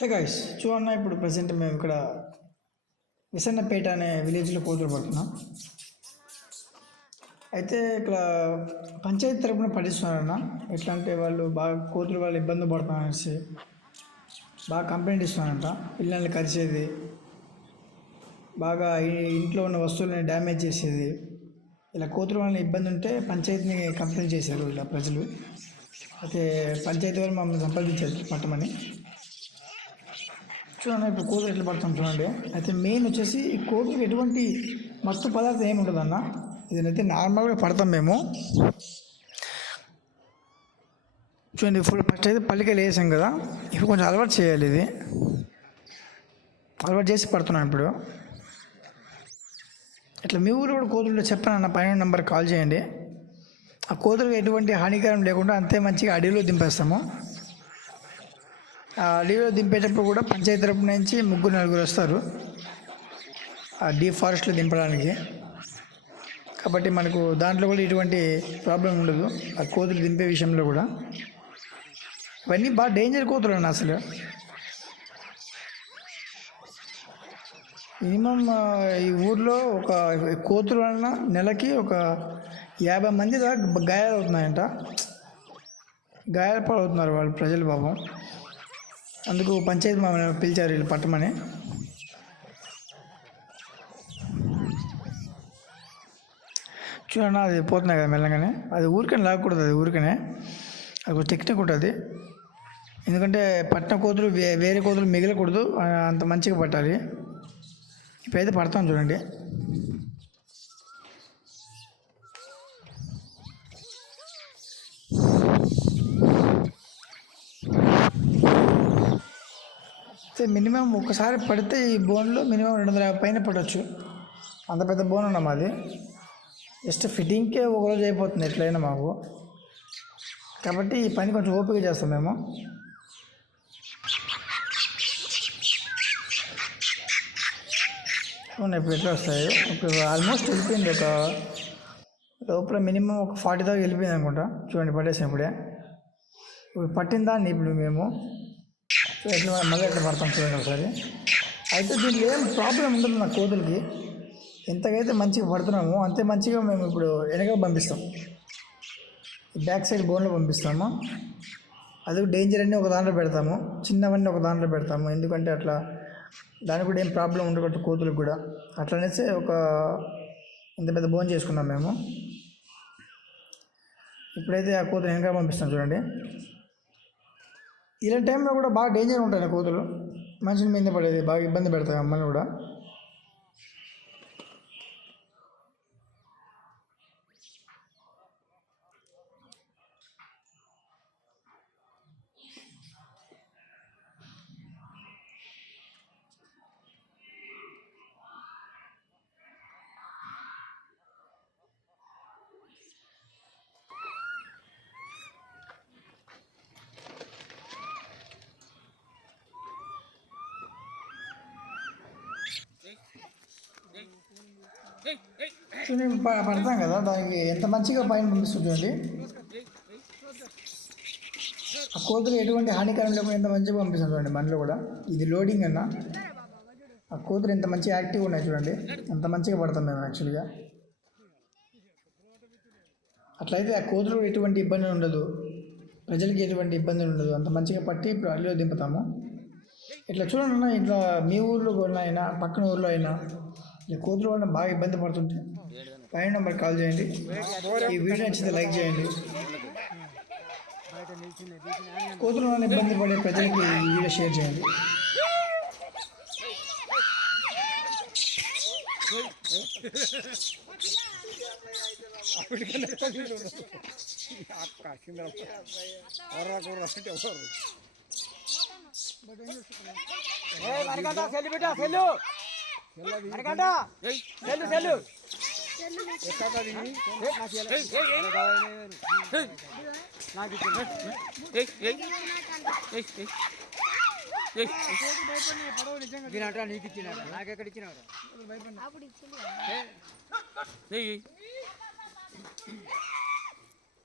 Hey guys చూడన్న ఇప్పుడు present మేము ఇక్కడ విసన్నపేట అనే విలేజ్లో కోతులు పడుతున్నాం. అయితే ఇక్కడ పంచాయతీ తరపున పట్టిస్తున్నారన్న. ఎట్లా అంటే వాళ్ళు బాగా కోతులు వాళ్ళు ఇబ్బంది పడుతున్నారనేసి బాగా కంప్లైంట్ ఇస్తున్నారంట. పిల్లల్ని కరిచేది, బాగా ఇంట్లో ఉన్న వస్తువులని డ్యామేజ్ చేసేది, ఇలా కోతుల వల్ల ఇబ్బంది ఉంటే పంచాయతీని కంప్లైంట్ చేశారు ఇలా ప్రజలు. అయితే పంచాయతీ వాళ్ళు మమ్మల్ని సంప్రదించారు పట్టమని. చూడండి ఇప్పుడు కోతులు ఎట్లా పడతాం చూడండి. అయితే మెయిన్ వచ్చేసి ఈ కోతులకు ఎటువంటి మత్తు పదార్థం ఏమి ఉండదు అన్న. ఇదైతే నార్మల్గా పడతాం మేము. చూడండి ఇప్పుడు ఫస్ట్ అయితే పల్లికాయలు వేసాం కదా, ఇప్పుడు కొంచెం అలవాటు చేయాలి. ఇది అలవాటు చేసి పడుతున్నాను ఇప్పుడు. ఇట్లా మీ ఊరు కూడా కోతులు చెప్పానన్న, పైన నెంబర్ కాల్ చేయండి. ఆ కోతులకు ఎటువంటి హానికరం లేకుండా అంతే మంచిగా అడవిలో దింపేస్తాము. అడవిలో దింపేటప్పుడు కూడా పంచాయతీ తరపు నుంచి 3-4 వస్తారు ఆ డీప్ ఫారెస్ట్లో దింపడానికి. కాబట్టి మనకు దాంట్లో కూడా ఎటువంటి ప్రాబ్లం ఉండదు ఆ కోతులు దింపే విషయంలో కూడా. ఇవన్నీ బాగా డేంజర్ కోతులు అన్న. అసలు మినిమం ఈ ఊర్లో ఒక కోతుల వలన నెలకి ఒక 50 మంది దాకా గాయాలు అవుతున్నాయంట. గాయాల పాలవుతున్నారు వాళ్ళు ప్రజలు పాపం. అందుకు పంచాయతీ మమ్మల్ని పిలిచారు వీళ్ళు పట్టమని. చూడన్నా అది పోతున్నాయి కదా మెల్లగానే. అది ఊరికనే లాగకూడదు, అది ఊరికనే అది ఒక టెక్నిక్ ఉంటుంది. ఎందుకంటే పట్టిన కోతులు వేరే కోతులు మిగలకూడదు, అంత మంచిగా పట్టాలి. ఇప్పుడైతే పడతాం చూడండి. మినిమం ఒకసారి పడితే ఈ బోన్లో మినిమం 250 పైన పడవచ్చు. అంత పెద్ద బోన్ ఉన్నాం. అది జస్ట్ ఫిట్టింగ్కే ఒకరోజు అయిపోతుంది ఎట్లయినా మాకు. కాబట్టి ఈ పని కొంచెం ఓపిక చేస్తాం మేము. ఇప్పుడు ఎట్లా వస్తాయి, ఇప్పుడు ఆల్మోస్ట్ వెళ్ళిపోయింది. ఒక లోపల మినిమం ఒక 40 దాకా వెళ్ళిపోయింది అనుకుంటా. చూడండి పట్టేసాం ఇప్పుడే. ఇప్పుడు పట్టిన దాన్ని ఇప్పుడు మేము ఎట్లా మళ్ళీ ఎట్లా పడతాం చూడండి ఒకసారి. అయితే దీంట్లో ఏం ప్రాబ్లం ఉండదు నా కోతులకి. ఎంతకైతే మంచిగా పడుతున్నామో అంతే మంచిగా మేము ఇప్పుడు వెనక పంపిస్తాం, బ్యాక్ సైడ్ బోన్లో పంపిస్తాము. అది డేంజర్ అన్నీ ఒక దాంట్లో పెడతాము, చిన్నవన్నీ ఒక దాంట్లో పెడతాము. ఎందుకంటే అట్లా దానికి కూడా ఏం ప్రాబ్లం ఉండకూడదు కోతులకు కూడా. అట్లనేసి ఒక ఇంత పెద్ద బోన్ చేసుకున్నాం మేము. ఇప్పుడైతే ఆ కోతులు వెనక పంపిస్తాం చూడండి. ఇలాంటి టైంలో కూడా బాగా డేంజర్ ఉంటాయి కోతులు, మనుషుల మీద పడేది, బాగా ఇబ్బంది పెడతాయి అమ్మని కూడా. పడతాం కదా, దానికి ఎంత మంచిగా పైన పంపిస్తుంది చూడండి. ఆ కోతులు ఎటువంటి హానికరం లేకుండా ఎంత మంచిగా పంపిస్తుంది చూడండి. మనలో కూడా ఇది లోడింగ్ అన్న. ఆ కోతులు ఎంత మంచిగా యాక్టివ్గా ఉన్నాయి చూడండి, అంత మంచిగా పడతాం మేము యాక్చువల్గా. అట్లయితే ఆ కోతులు ఎటువంటి ఇబ్బంది ఉండదు, ప్రజలకి ఎటువంటి ఇబ్బంది ఉండదు. అంత మంచిగా పట్టి ఇప్పుడు అల్లిలో దింపుతాము. ఇట్లా చూడండి, ఇట్లా మీ ఊర్లో కూడా అయినా పక్కన ఊర్లో అయినా ఈ కోతుల వల్ల బాగా ఇబ్బంది పడుతుంటే పైన నెంబర్ కాల్ చేయండి. ఈ వీడియో నచ్చితే లైక్ చేయండి. కోతుల వల్ల ఇబ్బంది పడే ప్రజలకి ఈ వీడియో షేర్ చేయండి. నీకు ఇచ్చిన నాకెక్కడ ఇచ్చినారు.